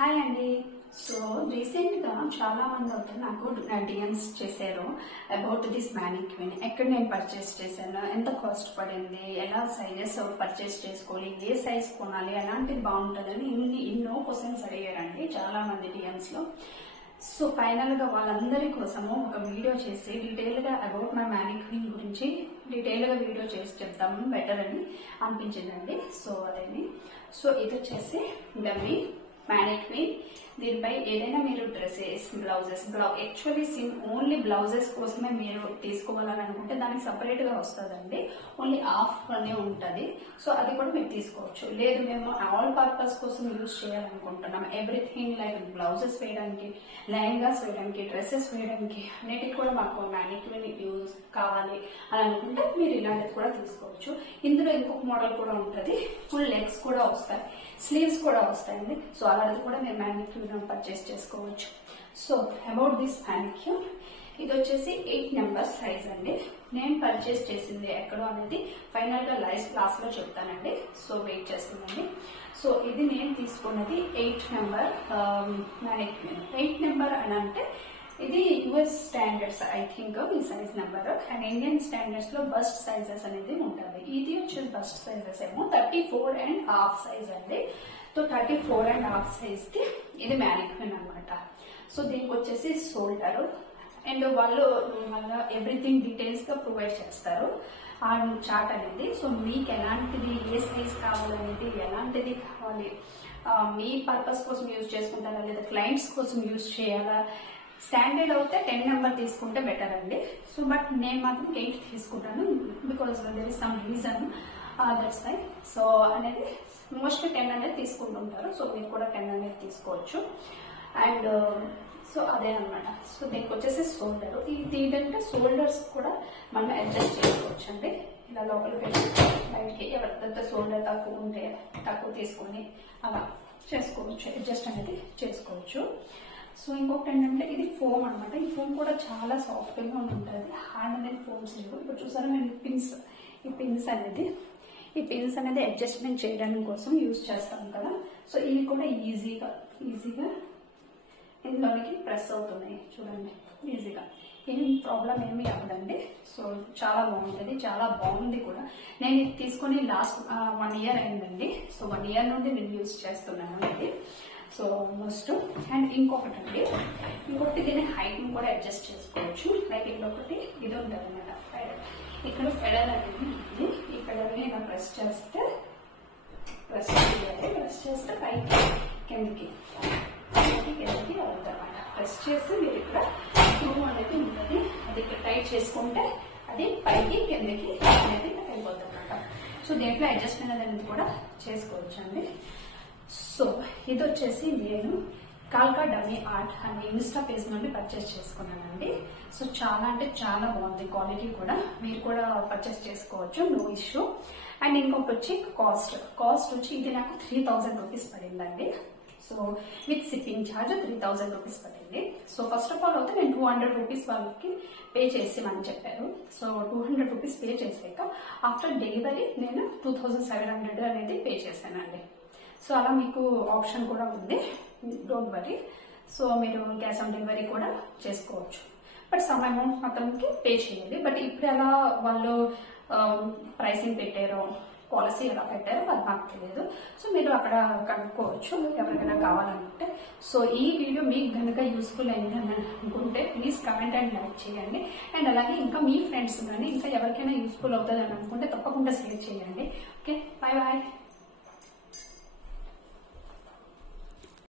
Hi అండి. So రీసెంట్గా చాలా మంది అయితే నాకు డిఎమ్స్ చేశారు అబౌట్ దిస్ మ్యానిక్విన్. ఎక్కడ నేను పర్చేస్ చేశాను, ఎంత కాస్ట్ పడింది, ఎలా సైజెస్ పర్చేస్ చేసుకోవాలి, ఏ సైజ్ కొనాలి, ఎలాంటిది బాగుంటుందని ఎన్నో క్వశ్చన్స్ అడిగారండి చాలా మంది డిఎమ్స్ లో. సో ఫైనల్ గా వాళ్ళందరి కోసము ఒక వీడియో చేసి డీటెయిల్ గా అబౌట్ మై మ్యానిక్విన్ గురించి డీటెయిల్ గా వీడియో చేసి చెప్తాము బెటర్ అని అనిపించిందండి. సో అదేని ఇది వచ్చేసి డమ్మీ మ్యానిక్విన్. దీనిపై ఏదైనా మీరు dresses, blouses, actually only blouses కోసమే మీరు తీసుకోవాలని అనుకుంటే దానికి సపరేట్ గా వస్తుందండి. ఓన్లీ హాఫ్ అనే ఉంటుంది. సో అది కూడా మీరు తీసుకోవచ్చు. లేదు మేము ఆల్ పర్పస్ కోసం యూజ్ చేయాలనుకుంటున్నాం, ఎవ్రీథింగ్ లైక్ బ్లౌజెస్ వేయడానికి, లెహంగాస్ వేయడానికి, డ్రెస్సెస్ వేయడానికి అన్నిటికీ కూడా మాకు మ్యానిక్విన్ యూజ్ కావాలి అని అనుకుంటే మీరు ఇలాంటిది కూడా తీసుకోవచ్చు. ఇందులో ఇంకొక మోడల్ కూడా ఉంటుంది, ఫుల్ లెగ్స్ కూడా వస్తాయి, స్లీవ్స్ కూడా వస్తాయండి. సో అలాంటిది కూడా మీరు మ్యానిక్యూర్ పర్చేస్ చేసుకోవచ్చు. సో అబౌట్ దిస్ మ్యానిక్యూర్, ఇది వచ్చేసి 8 నెంబర్ సైజ్ అండి. నేను పర్చేస్ చేసింది ఎక్కడో అనేది ఫైనల్ గా లాస్ట్ లో చెప్తానండి. సో వెయిట్ చేస్తుందండి. సో ఇది నేను తీసుకున్నది 8 నెంబర్ మ్యానిక్యూర్. 8 నెంబర్ అని అంటే ఇది యుఎస్ స్టాండర్డ్స్ ఐ థింక్ ఈ size number, and Indian standards లో బస్ట్ సైజెస్ అనేది ఉంటుంది. ఇది వచ్చేసి బస్ట్ సైజెస్ ఏమో 34.5 సైజ్ అండి. సో 34.5 సైజ్ కి ఇది మ్యానిక్విన్ అనమాట. సో దీనికి వచ్చేసి షోల్డర్ అండ్ వాళ్ళు మళ్ళీ ఎవ్రీథింగ్ డీటెయిల్స్ గా ప్రొవైడ్ చేస్తారు ఆ చార్ట్ అనేది. సో మీకు ఎలాంటిది, ఏ సైజ్ కావాలనేది, ఎలాంటిది కావాలి, మీ పర్పస్ కోసం యూజ్ చేసుకుంటారా లేదా క్లయింట్స్ కోసం యూజ్ చేయాలా, స్టాండర్డ్ అయితే 10 నెంబర్ తీసుకుంటే బెటర్ అండి. సో బట్ నేను మాత్రం 8 తీసుకుంటాను, because there is some reason that's why. So అనేది మోస్ట్లీ 10 అనేది తీసుకుంటుంటారు. సో మీరు కూడా 10 అనేది తీసుకోవచ్చు. And so అదేనమాట. సో దీనికి వచ్చేసి షోల్డర్, ఇదంటే షోల్డర్స్ కూడా మనం అడ్జస్ట్ చేసుకోవచ్చు అండి. ఇలా లోపల పెట్టి బయటికి ఎవరితో షోల్డర్ తక్కువ ఉంటే తక్కువ తీసుకొని అలా చేసుకోవచ్చు, అడ్జస్ట్ అనేది చేసుకోవచ్చు. సో ఇంకొకటి ఏంటంటే ఇది ఫోమ్ అనమాట. ఈ ఫోమ్ కూడా చాలా సాఫ్ట్ గా ఉంటుంది, హార్డ్ అనేది ఫోమ్స్ లేవు. ఇప్పుడు చూసారా నేను ఈ పిన్స్ అనేది అడ్జస్ట్మెంట్ చేయడానికి కోసం యూజ్ చేస్తాం కదా. సో ఇవి కూడా ఈజీగా ఇందులోనికి ప్రెస్ అవుతున్నాయి చూడండి, ఈజీగా ఏం ప్రాబ్లం ఏమీ అవ్వదండి. సో చాలా బాగుంటుంది, చాలా బాగుంది కూడా. నేను ఇది తీసుకొని లాస్ట్ 1 ఇయర్ అయిందండి. సో 1 ఇయర్ నుండి నేను యూజ్ చేస్తున్నాను ఇది. So almost. అండ్ ఇంకొకటి దీని హైట్ కూడా అడ్జస్ట్ చేసుకోవచ్చు. లైక్ ఇంకొకటి ఇది ఉంటుంది అనమాట, ఇక్కడ ఫెడల్ అనేది ఉంది. ఈ ఫెడల్ని ఇలా ప్రెస్ చేస్తే పైకి కిందకి వెళ్తుంది అనమాట. ప్రెస్ చేసి మీరు ఇక్కడ స్క్రూ అనేది ఉంటుంది, అది ఇక్కడ టైట్ చేసుకుంటే అది పైకి కిందకి అనేది వెళ్ళిపోతుంది అనమాట. సో దీంట్లో అడ్జస్ట్మెంట్ అనేది కూడా చేసుకోవచ్చు అండి. సో ఇది వచ్చేసి నేను కాల్కా డమ్మీ ఆర్ట్ అనే ఇన్స్టా పేజ్ నుండి పర్చేస్ చేసుకున్నానండి. సో చాలా అంటే చాలా బాగుంది, క్వాలిటీ కూడా. మీరు కూడా పర్చేస్ చేసుకోవచ్చు, నో ఇష్యూ. అండ్ ఇంకొకటి వచ్చి కాస్ట్ వచ్చి ఇది నాకు 3000 రూపీస్ పడిందండి. So with shipping charge 3000 rupees పడింది. సో ఫస్ట్ ఆఫ్ ఆల్ అయితే నేను 200 రూపీస్ వాళ్ళకి పే చేసేమని చెప్పారు. సో 200 రూపీస్ పే చేసాక ఆఫ్టర్ డెలివరీ నేను 2700 అనేది పే చేశానండి. సో అలా మీకు ఆప్షన్ కూడా ఉంది, డోంట్ వరీ. సో మీరు క్యాష్ ఆన్ డెలివరీ కూడా చేసుకోవచ్చు, బట్ సమ్ అమౌంట్ మాత్రంకి పే చేయాలి. బట్ ఇప్పుడు ఎలా వాళ్ళు ప్రైసింగ్ పెట్టారో, పాలసీ ఎలా పెట్టారో అది నాకు తెలియదు. సో మీరు అక్కడ కనుక్కోవచ్చు ఎవరికైనా కావాలనుకుంటే. సో ఈ వీడియో మీకు కనుక యూస్ఫుల్ అయిందని అనుకుంటే ప్లీజ్ కమెంట్ అండ్ లైక్ చేయండి. అండ్ అలాగే ఇంకా మీ ఫ్రెండ్స్ కానీ ఇంకా ఎవరికైనా యూస్ఫుల్ అవుతుంది అని అనుకుంటే తప్పకుండా షేర్ చేయండి. Okay, bye bye.